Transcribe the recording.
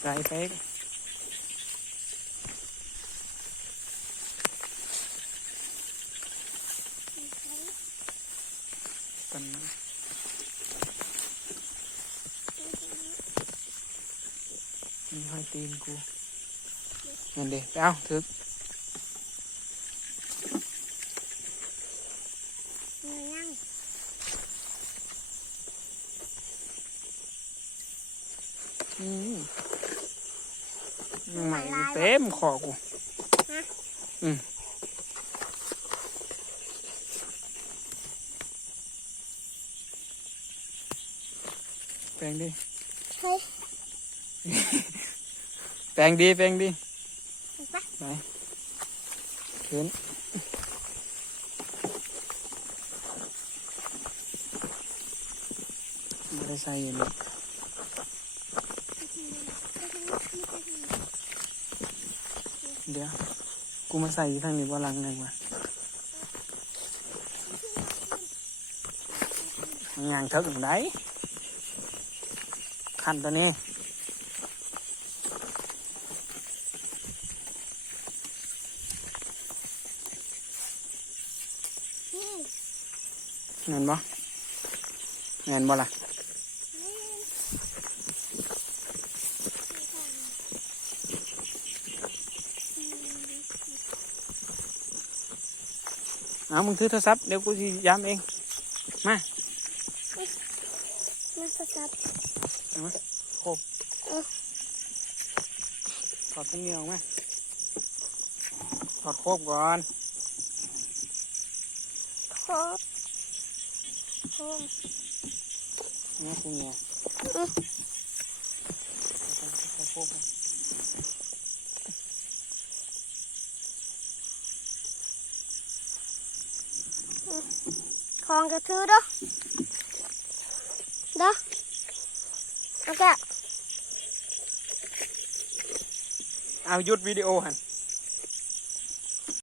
ใส่ไปกันมีห้อยตีนกูเงินเด็กไปเอาถึกใหม่เต็มคอกูแปลงดิแปลงดีไปขึ้นไม่ได้ใส่เลยเดี๋ยวกูมาใส่ทางนี้ว่าลังหนึ่งวะงานเท่าถึงได้ขันตัวนี้เงินบ่ล่ะเอามึงถือโทรศัพท์เดี๋ยวกูจะย้ำเองมาโทรศัพท์มาโคบถอดตรงนี้ออกมาถอดโคบก่อนโคบนี่กูเนี่ยโคบของกระทือเด้อโอเคเอาหยุดวิดีโอหัน